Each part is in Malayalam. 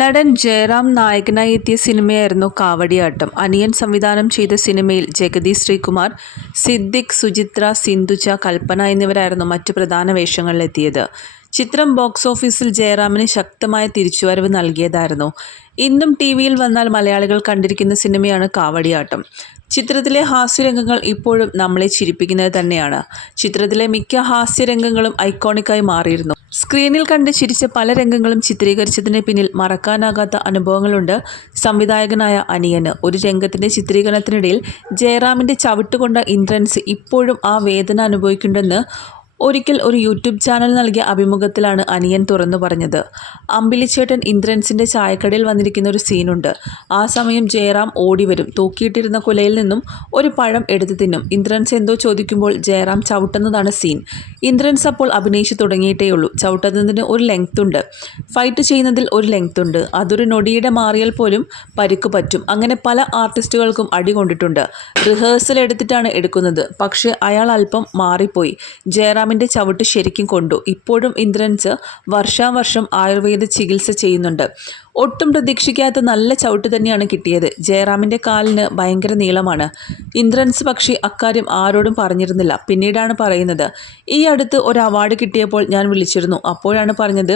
നടൻ ജയറാം നായകനായി എത്തിയ സിനിമയായിരുന്നു കാവടിയാട്ടം. അനിയൻ സംവിധാനം ചെയ്ത സിനിമയിൽ ജഗതി ശ്രീകുമാർ സിദ്ദിഖ് സുചിത്ര സിന്ധുജ കൽപ്പന എന്നിവരായിരുന്നു മറ്റ് പ്രധാന വേഷങ്ങളിലെത്തിയത്. ചിത്രം ബോക്സ് ഓഫീസിൽ ജയറാമിന് ശക്തമായ തിരിച്ചുവരവ് നൽകിയതായിരുന്നു. ഇന്നും ടി വിയിൽ വന്നാൽ മലയാളികൾ കണ്ടിരിക്കുന്ന സിനിമയാണ് കാവടിയാട്ടം. ചിത്രത്തിലെ ഹാസ്യരംഗങ്ങൾ ഇപ്പോഴും നമ്മളെ ചിരിപ്പിക്കുന്നത് തന്നെയാണ്. ചിത്രത്തിലെ മിക്ക ഹാസ്യരംഗങ്ങളും ഐക്കോണിക്കായി മാറിയിരുന്നു. സ്ക്രീനിൽ കണ്ട് ചിരിച്ച പല രംഗങ്ങളും ചിത്രീകരിച്ചതിന് പിന്നിൽ മറക്കാനാകാത്ത അനുഭവങ്ങളുണ്ട് സംവിധായകനായ അനിയന്. ഒരു രംഗത്തിന്റെ ചിത്രീകരണത്തിനിടയിൽ ജയറാമിന്റെ ചവിട്ടുകൊണ്ട ഇന്ദ്രൻസ് ഇപ്പോഴും ആ വേദന അനുഭവിക്കുന്നുണ്ടെന്ന് ഒരിക്കൽ ഒരു യൂട്യൂബ് ചാനൽ നൽകിയ അഭിമുഖത്തിലാണ് അനിയൻ തുറന്നു പറഞ്ഞത്. അമ്പിളിച്ചേട്ടൻ ഇന്ദ്രൻസിന്റെ ചായക്കടയിൽ വന്നിരിക്കുന്ന ഒരു സീനുണ്ട്. ആ സമയം ജയറാം ഓടിവരും. തൂക്കിയിട്ടിരുന്ന കുലയിൽ നിന്നും ഒരു പഴം എടുത്തു തിന്നും. ഇന്ദ്രൻസ് എന്തോ ചോദിക്കുമ്പോൾ ജയറാം ചവിട്ടുന്നതാണ് സീൻ. ഇന്ദ്രൻസ് അപ്പോൾ അഭിനയിച്ചു തുടങ്ങിയിട്ടേയുള്ളൂ. ചവിട്ടുന്നതിന് ഒരു ലെങ്ത് ഉണ്ട്. ഫൈറ്റ് ചെയ്യുന്നതിൽ ഒരു ലെങ്ത് ഉണ്ട്. അതൊരു നൊടിയുടെ മാറിയാൽ പോലും പരിക്ക് പറ്റും. അങ്ങനെ പല ആർട്ടിസ്റ്റുകൾക്കും അടി കൊണ്ടിട്ടുണ്ട്. റിഹേഴ്സൽ എടുത്തിട്ടാണ് എടുക്കുന്നത്. പക്ഷേ അയാൾ അല്പം മാറിപ്പോയി. ജയറാമിന്റെ ചവിട്ട് ശരിക്കും കൊണ്ടു. ഇപ്പോഴും ഇന്ദ്രൻസ് വർഷാവർഷം ആയുർവേദ ചികിത്സ ചെയ്യുന്നുണ്ട്. ഒട്ടും പ്രതീക്ഷിക്കാത്ത നല്ല ചവിട്ട് തന്നെയാണ് കിട്ടിയത്. ജയറാമിന്റെ കാലിന് ഭയങ്കര നീളമാണ്. ഇന്ദ്രൻസ് പക്ഷി അക്കാര്യം ആരോടും പറഞ്ഞിരുന്നില്ല. പിന്നീടാണ് പറയുന്നത് ഈ അടുത്ത് ഒരു അവാർഡ് കിട്ടിയപ്പോൾ ഞാൻ വിളിച്ചിരുന്നു. അപ്പോഴാണ് പറഞ്ഞത്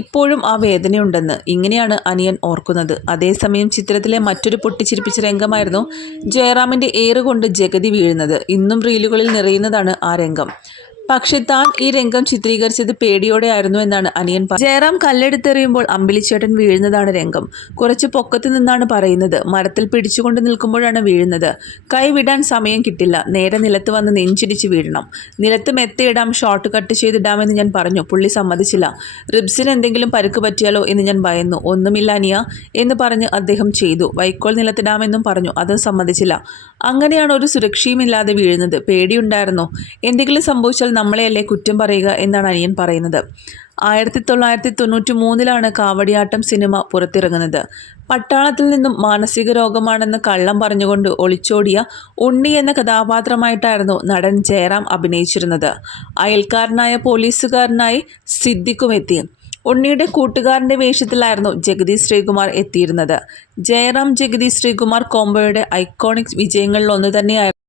ഇപ്പോഴും ആ വേദനയുണ്ടെന്ന്. ഇങ്ങനെയാണ് അനിയൻ ഓർക്കുന്നത്. അതേസമയം ചിത്രത്തിലെ മറ്റൊരു പൊട്ടിച്ചിരിപ്പിച്ച രംഗമായിരുന്നു ജയറാമിന്റെ ഏറുകൊണ്ട് ജഗതി വീഴുന്നത്. ഇന്നും റീലുകളിൽ നിറയുന്നതാണ് ആ രംഗം. പക്ഷെ താൻ ഈ രംഗം ചിത്രീകരിച്ചത് പേടിയോടെ ആയിരുന്നു എന്നാണ് അനിയൻ ജയറാം കല്ലെടുത്തെറിയുമ്പോൾ അമ്പിളിച്ചേട്ടൻ വീഴുന്നതാണ് രംഗം. കുറച്ച് പൊക്കത്ത് നിന്നാണ് പറയുന്നത്. മരത്തിൽ പിടിച്ചുകൊണ്ട് നിൽക്കുമ്പോഴാണ് വീഴുന്നത്. കൈ വിടാൻ സമയം കിട്ടില്ല. നേരെ നിലത്ത് വന്ന് നെഞ്ചിടിച്ച് വീഴണം. നിലത്ത് മെത്തയിടാം ഷോർട്ട് കട്ട് ചെയ്തിടാമെന്ന് ഞാൻ പറഞ്ഞു. പുള്ളി സമ്മതിച്ചില്ല. റിബ്സിന് എന്തെങ്കിലും പരുക്ക് പറ്റിയാലോ എന്ന് ഞാൻ ഭയന്നു. ഒന്നുമില്ല അനിയ എന്ന് പറഞ്ഞ് അദ്ദേഹം ചെയ്തു. വൈക്കോൽ നിലത്തിടാമെന്നും പറഞ്ഞു. അത് സമ്മതിച്ചില്ല. അങ്ങനെയാണ് ഒരു സുരക്ഷയുമില്ലാതെ വീഴുന്നത്. പേടിയുണ്ടായിരുന്നോ? എന്തെങ്കിലും സംഭവിച്ചാൽ നമ്മളെയല്ലേ കുറ്റം പറയുക എന്നാണ് അനിയൻ പറയുന്നത്. ആയിരത്തി തൊള്ളായിരത്തി തൊണ്ണൂറ്റി മൂന്നിലാണ് കാവടിയാട്ടം സിനിമ പുറത്തിറങ്ങുന്നത്. പട്ടാളത്തിൽ നിന്നും മാനസിക രോഗമാണെന്ന് കള്ളം പറഞ്ഞുകൊണ്ട് ഒളിച്ചോടിയ ഉണ്ണി എന്ന കഥാപാത്രമായിട്ടായിരുന്നു നടൻ ജയറാം അഭിനയിച്ചിരുന്നത്. അയൽക്കാരനായ പോലീസുകാരനായി സിദ്ദിഖും എത്തി. ഉണ്ണിയുടെ കൂട്ടുകാരന്റെ വേഷത്തിലായിരുന്നു ജഗതി ശ്രീകുമാർ എത്തിയിരുന്നത്. ജയറാം ജഗതി ശ്രീകുമാർ കോംബോയുടെ ഐക്കോണിക് വിജയങ്ങളിൽ ഒന്ന് തന്നെയായിരുന്നു.